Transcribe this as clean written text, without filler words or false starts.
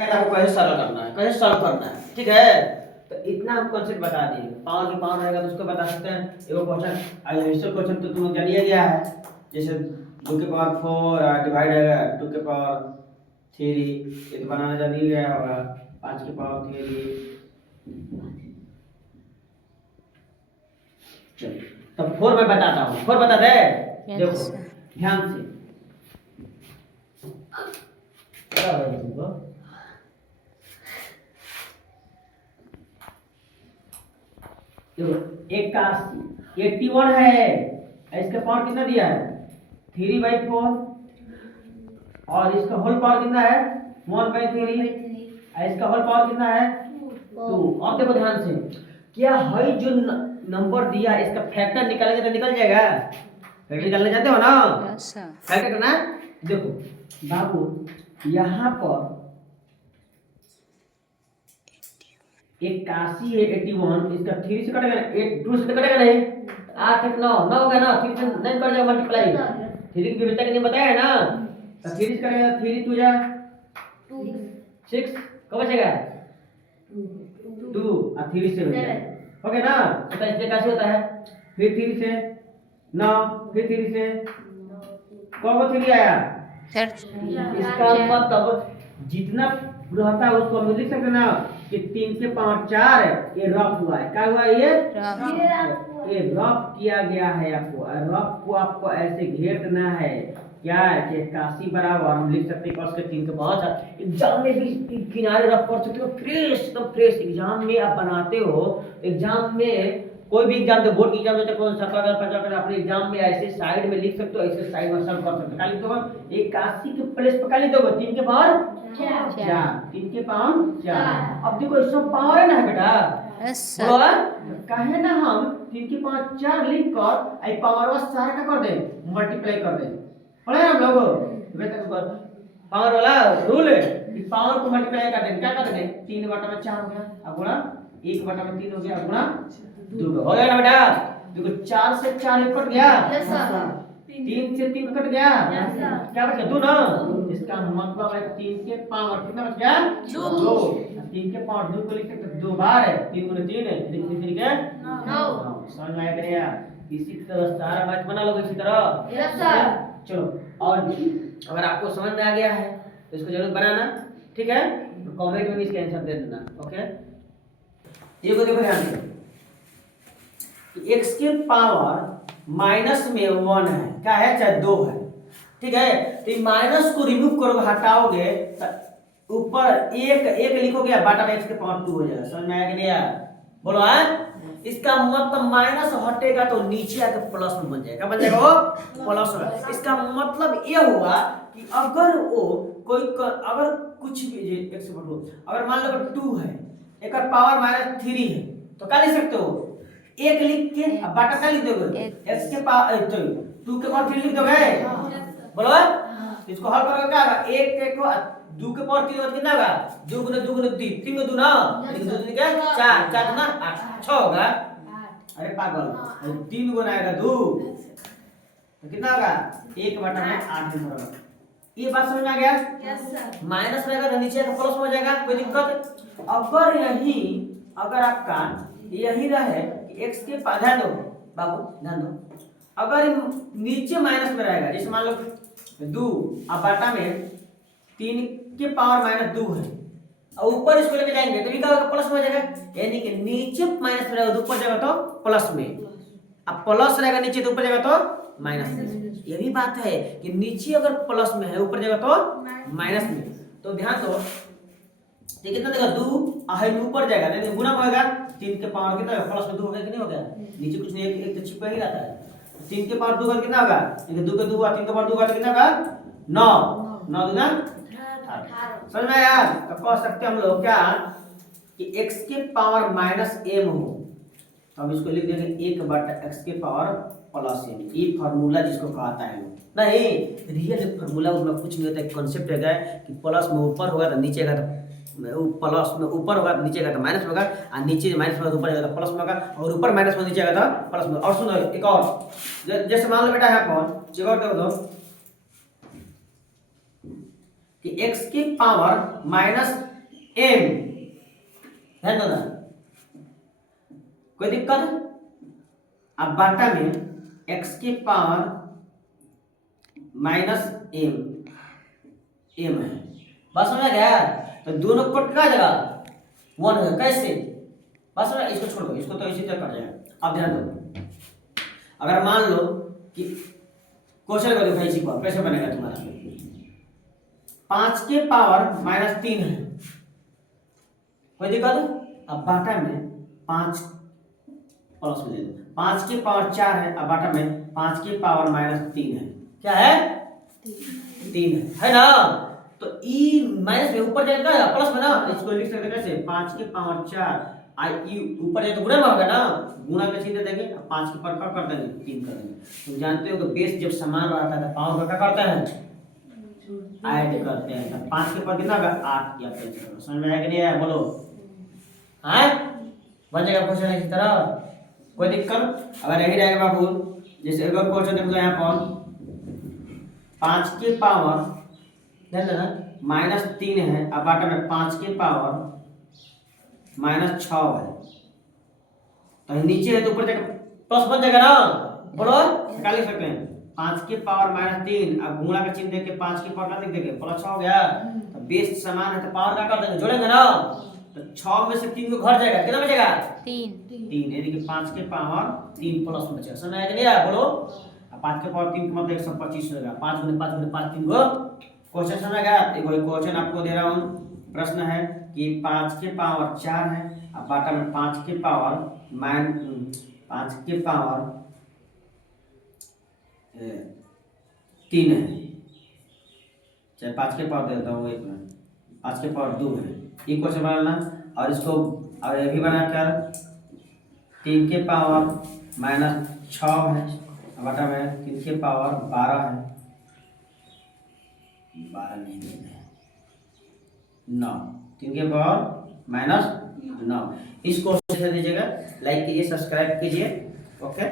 आपको कैसे सरल करना है, कैसे सॉल्व करना है, ठीक है। तो इतना हम कॉन्सेप्ट बता दिए। पावर के पावर रहेगा तो उसको बता सकते हैं। एगो क्वेश्चन आइसोलेशन क्वेश्चन तो तुम जान लिया गया है, जैसे 2 के पावर 4 डिवाइड है 2 के पावर 3, ये तो बनाना जान ही गया होगा। 5 के पावर 3, चलो तब 4 मैं बताता हूँ। 4 बता दे, देखो ध्यान से क्या हो रहा है तुमको। देखो 81 है, इसका पावर कितना दिया है 3/4, और इसका होल पावर कितना है 1/3, इसका होल पावर कितना है 2। अब देखो ध्यान से, क्या है जो नंबर दिया इसका फैक्टर निकालेंगे तो निकल जाएगा। फैक्टर निकालना जानते हो ना, फैक्टर करना। देखो बाबू यहाँ पर 81 है, 81 इसका 3 से कटेगा ना, 8 2 से कटेगा नहीं, 8 1 9 9 होगा ना, 3 से नहीं कर जाएगा मल्टीप्लाई, 3 की विविधता के लिए बताया है ना। तो 3 से कटेगा 3 2 जा 6, कब बचेगा 2 और 3 से हो जाएगा, ओके ना। तो इसलिए कैसे होता है, फिर 3 से 9, फिर 3 से कौन को 3 आया, इसका मतलब जितना रहता है उसको हम लिख सकते ना कि 3 के पावर 4 ये रफ हुआ है। क्या हुआ है ये रफ किया गया है आपको। रफ को आपको ऐसे घेर देना है, क्या है कि 81 बराबर हम लिख सकते हैं cos के 3 के पावर 4। एग्जाम में भी किनारे रफ कर सकते हो, फ्रेश एकदम फ्रेश। एग्जाम में आप बनाते हो, एग्जाम में कोई भी एग्जाम दे, बोर्ड की एग्जाम देते कौन 70 50 अपने एग्जाम में ऐसे साइड में लिख सकते हो, ऐसे साइड में सॉल्व कर सकते हो। क्या लिख दोगे 81 के प्लेस पर क्या लिख दोगे 3 के पावर 4, 3 के पावर 4। अब देखो इसमें पावर है ना बेटा, बोलो कहे ना हम 3 के पावर 4 लिख कर आई पावर वाला सारा क्या कर दे मल्टीप्लाई कर दे, पढ़े हम लोग पावर वाला रूल है कि पावर को मल्टीप्लाई कर दे। क्या कर दे 3/4 हो गया, अब गुणा 1/3 हो गया, गुणा 2 हो गया ना बेटा। देखो 4 से 4 कट गया, 3 से 3 कट गया, क्या बच गया 2 ना। इसका मतलब है 3 के पावर कितना बच गया 2। 3 के पावर 2 को लिख सकते 2 बार है, 3 गुने 3 है, 3 3 के 9। समझ में आया क्या। इसी तरह सारा मैथ बना लो इसी तरह। Yes sir. चलो और अगर आपको समझ में आ गया है तो इसको जरूर बनाना, ठीक है। तो कमेंट में इसका आंसर दे देना, ओके। देखो देखो ध्यान से, x के पावर माइनस में 1 है, क्या है चाहे 2 है, ठीक है। तो माइनस को रिमूव करोगे, हटाओगे तो ऊपर एक लिखोगे, बाटा में x के पावर 2 हो जाएगा। समझ में आया कि नहीं यार, बोलो है। इसका मतलब माइनस हटेगा तो नीचे आके प्लस में बन जाएगा, बन जाएगा वो प्लस होगा। इसका मतलब ये हुआ कि अगर वो कोई अगर कुछ भी एक से बढ़ो, अगर मान लो 2 है, एक पावर -3 है, तो क्या लिख सकते हो एक लिख के अब बाटा क्या लिख दोगे x के पावर 2 के पावर 3 लिख दोगे, बोलो। इसको हल करोगे क्या होगा, 1 को 2 के पावर 3 कितना होगा 2 गुना 2 गुना 3 3 2 ना, 2 क्या 4 4 गुना 8 6 होगा। अरे पागल 3 गुना आएगा 2 तो कितना होगा 1/8 होगा। ये बात समझ में आ गया। Yes sir. माइनस रहेगा तो नीचे का प्लस हो जाएगा, कोई दिक्कत। अगर यही अगर आपका यही रहे x के ध्यान दो बाबू ध्यान दो, अगर नीचे माइनस में रहेगा, जैसे मान लो 2 अब बाटा में 3 के पावर -2 है और ऊपर इसको लेके जाएंगे तो क्या होगा प्लस में हो जाएगा, यानी कि नीचे माइनस में रहेगा तो ऊपर जाएगा तो प्लस में, अब प्लस रहेगा नीचे तो ऊपर जाएगा तो माइनस में। ये भी बात है कि नीचे अगर प्लस में है ऊपर जाएगा तो माइनस में। तो ध्यान दो ये कितना देगा 2 है ऊपर जाएगा यानी गुना होगा, 3 के पावर कितना प्लस में 2 हो गया कि नहीं हो गया, नीचे कुछ नहीं एक तो छिपा ही रहता है। 3 के पावर 2 का कितना होगा, 2 का 2 3 के पावर 2 का कितना होगा 9 9 दूना 18। समझ में आया। तो कह सकते हम लोग क्या कि x के पावर -m हो तो हम इसको लिख देंगे 1/x के पावर +m। ये फार्मूला जिसको कहता है नहीं रियल फार्मूला उसमें कुछ नहीं होता है, कॉन्सेप्ट है कि प्लस में ऊपर होगा तो नीचे का तो प्लस में ऊपर होगा तो नीचे का तो माइनस में होगा, और नीचे माइनस में ऊपर जाएगा तो प्लस में होगा, और ऊपर माइनस में नीचे आएगा तो प्लस में। और सुनो एक और, जैसे मान लो बेटा है कौन चेक आउट कर दो कि x की पावर माइनस m है ना, कोई दिक्कत? अब बाटा में x की पावर माइनस m है, बस समझ गया? तो दोनों कोट का जगह 1 है, कैसे? बस समझ, इसको छोड़ दो, इसको तो इसी तरह कर जाएगा। अब ध्यान दो, अगर मान लो कि क्वेश्चन को देखो इसी पर कैसे बनेगा तुम्हारा, 5 के पावर माइनस 3 है, कोई दिक्कत? अब बाटा में 5 प्लस में ले लो, 5 के पावर 4 है, अब बाटा में 5 के पावर माइनस 3 है, क्या है? 3 है ना? तो e माइनस में ऊपर जाएगा प्लस में ना, इसको लिख सकते कैसे? 5 के पावर 4 आई ई ऊपर जाए तो गुणा में होगा ना, गुणा का चिन्ह देंगे, 5 के पावर कर देंगे 3 कर देंगे। तुम जानते हो कि बेस जब समान रहता है तो पावर का क्या करते हैं? ऐड करते हैं। तो 5 के पावर कितना होगा? 8 या 5। समझ में आया कि नहीं आया? बोलो। हाँ, बन जाएगा क्वेश्चन इसी तरह, कोई दिक्कत? अगर यही रहेगा बाबू, जैसे एक और क्वेश्चन देखो यहाँ पर 5 के पावर देख लेना माइनस 3 है, अब बाटा में 5 के पावर माइनस 6 है, तो नीचे है तो ऊपर जाकर प्लस बन जाएगा ना, बोलो क्या लिख सकते हैं? 5 के पावर माइनस 3, अब गुणा का चिन्ह देके 5 के पावर का लिख देंगे, प्लस 6 हो गया। तो बेस समान है तो पावर क्या कर देंगे? जोड़ेंगे ना, तो 6 में से 3 को घट जाएगा, कितना बचेगा? 3 यानी कि 5 के पावर 3 प्लस में बचेगा। समझ आया कि नहीं आया? बोलो। 5 के पावर 3 का मतलब 125 होगा, 5 गुने 5 गुने 5 3 गो। क्वेश्चन समझ गया? एक क्वेश्चन आपको दे रहा हूँ, प्रश्न है कि 5 के पावर 4 है, अब बाटा में 5 के पावर 5 के पावर 3 है, चाहे 5 के पावर देता हूँ, 1 मिनट, 5 के पावर 2 है, ये क्वेश्चन बनाना। और इसको और ये भी बनाकर 3 के पावर माइनस 6 है, बाटा में 3 के पावर 12 है, 12 नहीं देना है, 9, 3 के पावर माइनस 9। इस क्वेश्चन से दीजिएगा, लाइक कीजिए, सब्सक्राइब कीजिए, ओके।